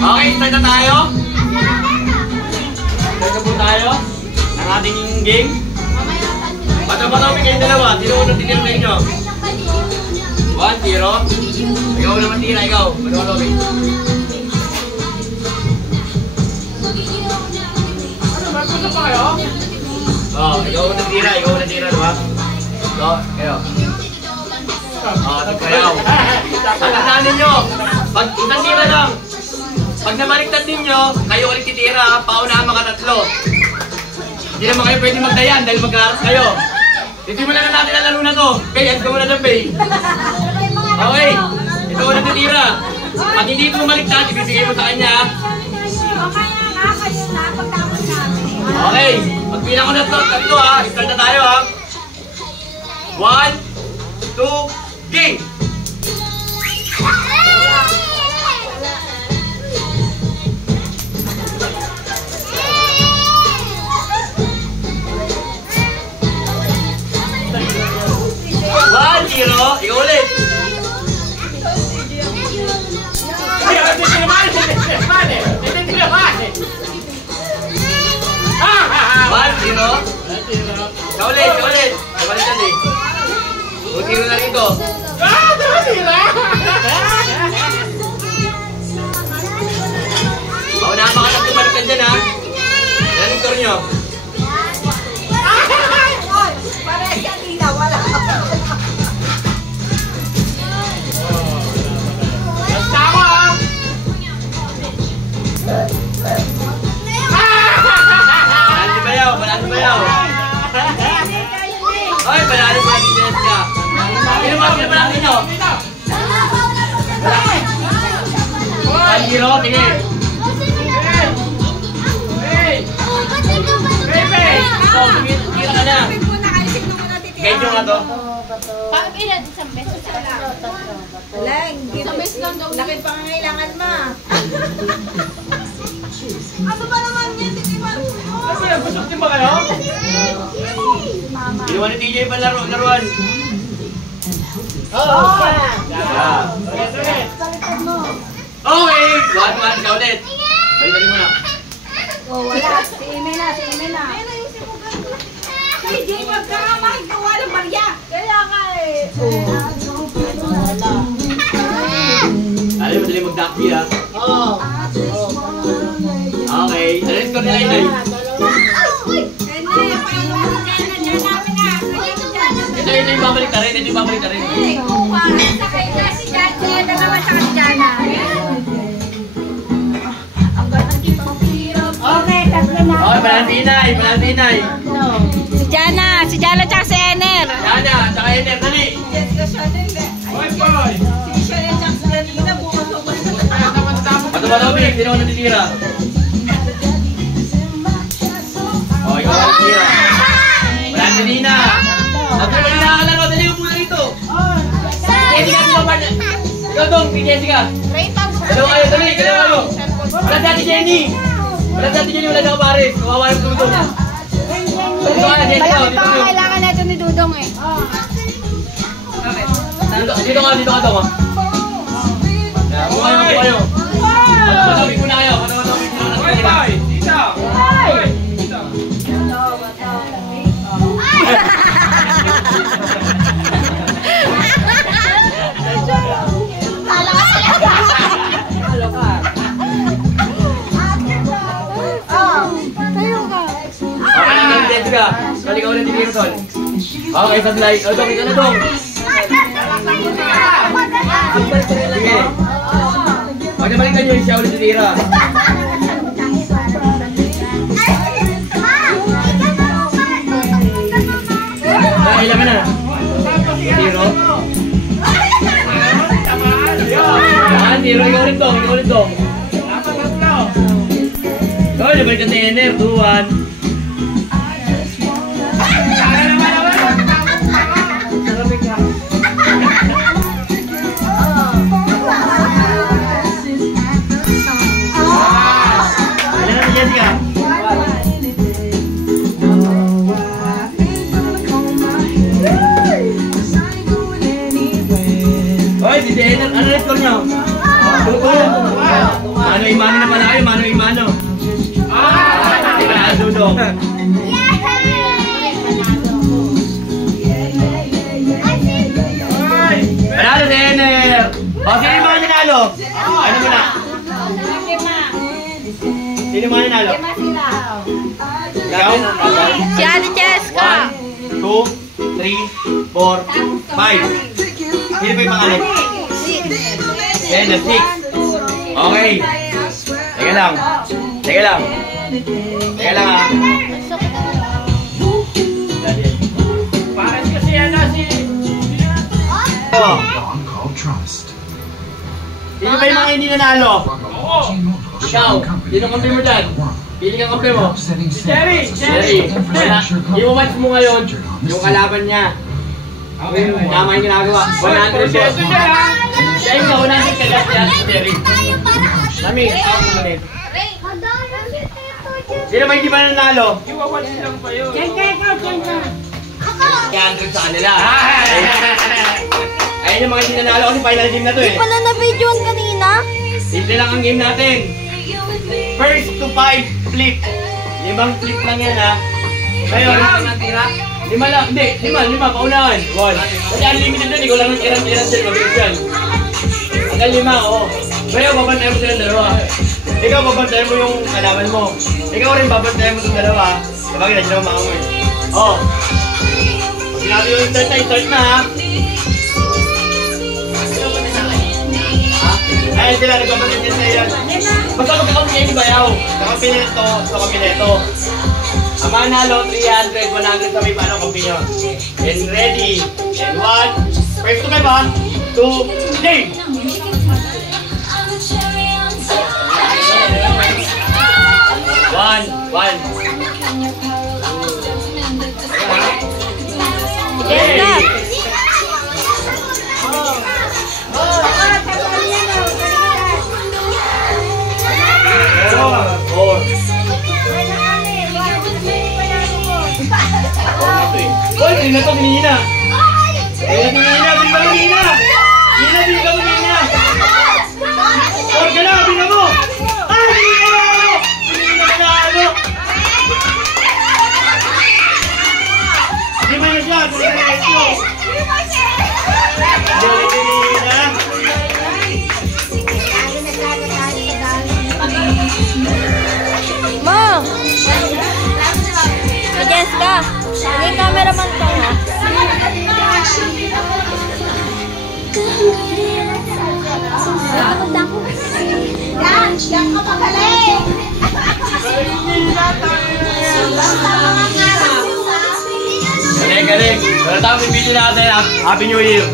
Okay, start na tayo. Start na po tayo ng ating game. Patapatapin kayong dalawa. Sino unang titira sa inyo? 1-0. Ikaw naman tira, ikaw. Patapatapin. Ano, magpunta pa kayo? Oo, ikaw unang tira, diba? So, kayo. Kayo. Pagkandaan ninyo, pag isang tira lang. Pag nabaliktad ninyo, kayo ulit titira, paunahan mga tatlo. Hindi naman kayo pwede magdayan dahil mag-aaras kayo. Titimulan na natin ang laro na to. Pay, ads ka muna ng pay. Okay, ito ko na titira. Pag hindi ito bumaliktad, ibibigay mo sa kanya. Okay, pag bilang ko na tatlo ha, start na tayo ha. 1, 2, game! Ikaw ulit! Ikaw ulit! Nabaliktad eh. 2-0 na rito. Paunahan mga tatlo baliktad dyan ha. Yan ang score nyo. Parehas kanina, wala. Panalo bayaw. Ay, panalo pa si Jessica. Sino ba natin nyo? 1-0, sige. So, kira ka na. Kahit nyo nga to. Pag ilan, isang beses lang. Wala, isang beses lang daw. Laki pangangailangan ma. Ano ba naman yan? Kasi nagpusok din ba kayo? Ginawa ni TJ pa laruan. Oo. Okay! 1-1 ka ulit. Balitan mo na. Oh, wala. Si Ime na. Ay, di magkakamahig ka walang barya. Kaya ka eh. Wala. Alam mo, dali mag-ducky ha. Oo. Okay, ano yung score nila Inay? Ito yung babalik na rin, Okay, tatlo na. Okay, panalo si Inay. Si Jana tsaka si Ener. Jana, tsaka Ener, dali. Patapatapin, sino ko natitira? O, ikaw ang natitira. Wala si Nina. At naman nakakalaro, dali mo muna rito. Jessica, sino ba? Ikaw dong, si Jessica. Dalawa kayo, dali, dalawa kayo. Wala si Ate Jenny. Wala si Kapares. Kawawa yung Dudong. Dito ka na, Jessica. Malaki pa kailangan natin ni Dudong eh. Dito ka daw. Mukha kayo. Patapatapin ko na kayo. Hoy! Dito! Jessica, balik ka ulit ni Kirton. Okay, sa slide. O, Dong, ito na, Dong. Sige. Pag nabalikan nyo, siya ulit titira. Ilan ka na? 0. 0, ikaw ulit, Dong. Oh, nabalikan ni Ener, 2-1. Hoy, si Ener, ano na score nyo? 2-2. Mano-imano na pala kayo, mano-imano. Panalo, Dudong. Panalo si Ener! O, sino yung mga nanalo? Ano mo na? Sino yung mga nanalo? Ikaw? Si Ate Cheska. 1, 2, 3, 4, 5. Sino pa yung pangalan? 6. Okay. Teka lang. Teka lang. Teka lang ha. Parang kasi yan na si... Oh. Song called Trust. Sino ba yung mga hindi nanalo? Oo. Ikaw. Sino kampi mo dyan? Pili kang kampi mo. Jerry! Jerry. Yung match mo ngayon, yung kalaban niya. Tama yung ginagawa. 100 Proseso niya lang. Kaya ikaw, 100 ka dyan si Jerry. Mami, ako mo ulit. Sino ba hindi ba nanalo? Iwawalis lang pa yun. 100 sa kanila. Ayun yung mga hindi nanalo kasi final game na to eh. Pala na-videoan kanina. Simple lang ang game natin. First to 5 flip. 5 flip lang yan ha. Ngayon, lima lang. Hindi, lima. Paunahan. 1. Kasi unlimited doon. Ikaw lang ng iran dyan. Mabilis yan. Hanggang 5, oo. Ngayon, babantayan mo silang dalawa. Ikaw, babantayan mo yung kalaban mo. Ikaw rin, babantayan mo itong dalawa. Sabagay, nandiyan ako makamoy. Oo. Sinabi yung start na ha. Ay, sila nagpapalit niya sa iyan. Basta magkakampi kayo ni Bayaw. Kakampi nila ito, ito kami na ito. Ang manalo, 300, 100 kami paano kampi nyo. And ready. And 1. First to 5 ha. 2, game! 1. Cheska. Hoy, hindi na ito, Nina! Nina! Bili ka mo, Nina! Nina, bili ka mo, Nina! Huwag ka na, bili ka mo! Ay, bili ka mo! Bili ka na, ano? Di ba na siya? Bili ka na ito! Bili ka Nina! Mo! Si Cheska. Hindi cameraman ka ha. Yan ka magaling! Galing! Pero tama yung video natin ha. Happy New Year!